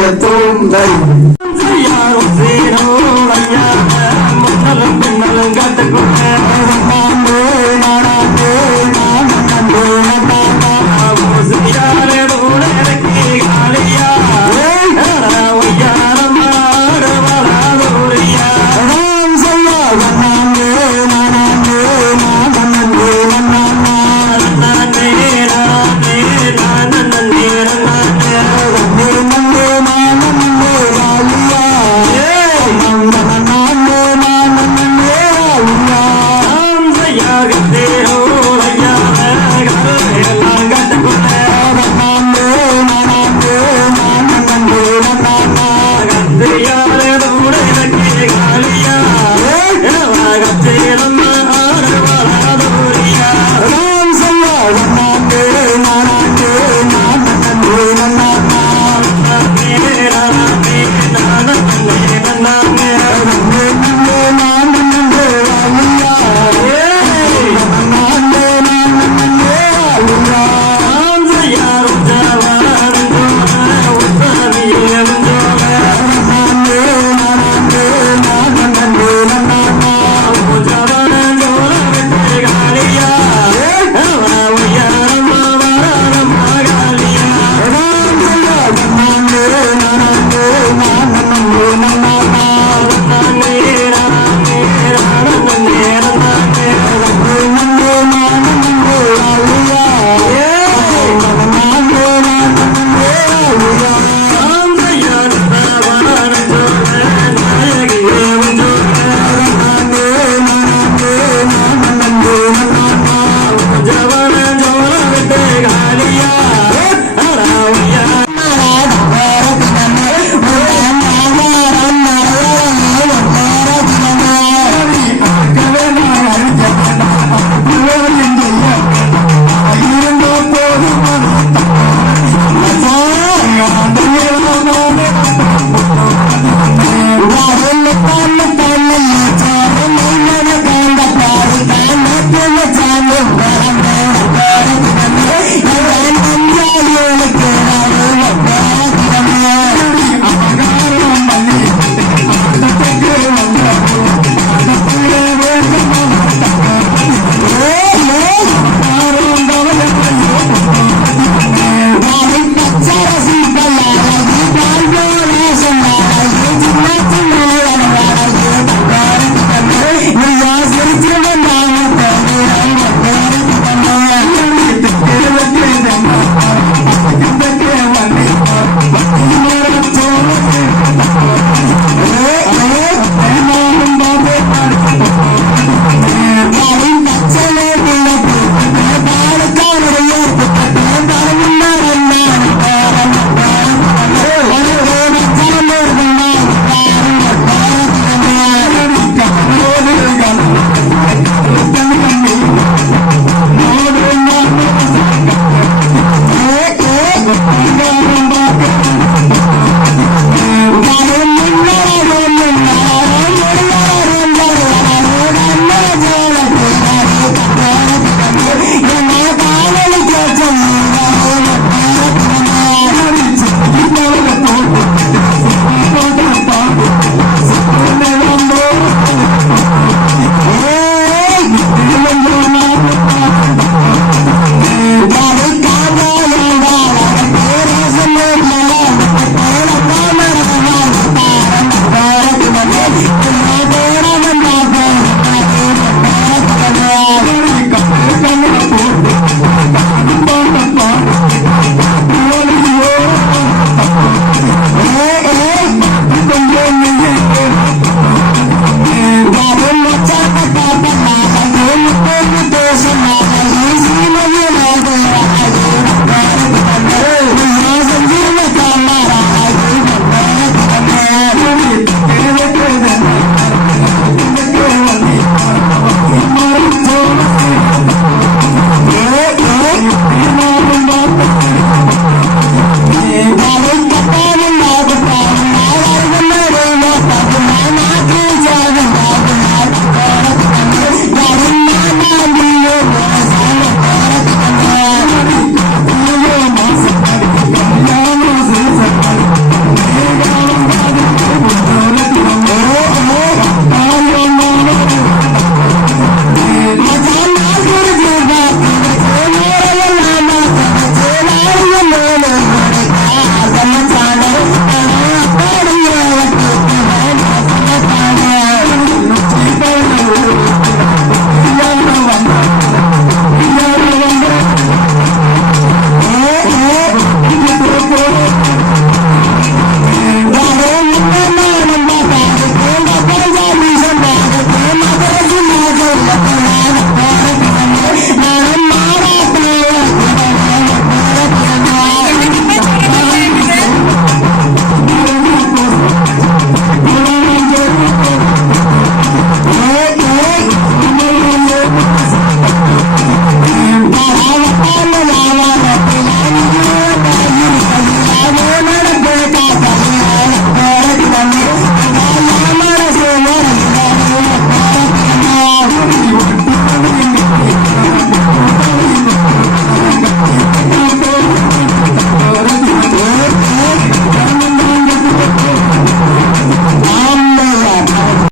தவளை தூண்டை யாரும் சேரோ ஐயா முன்னலும் பின்னலும் கட்டுக்குள்ள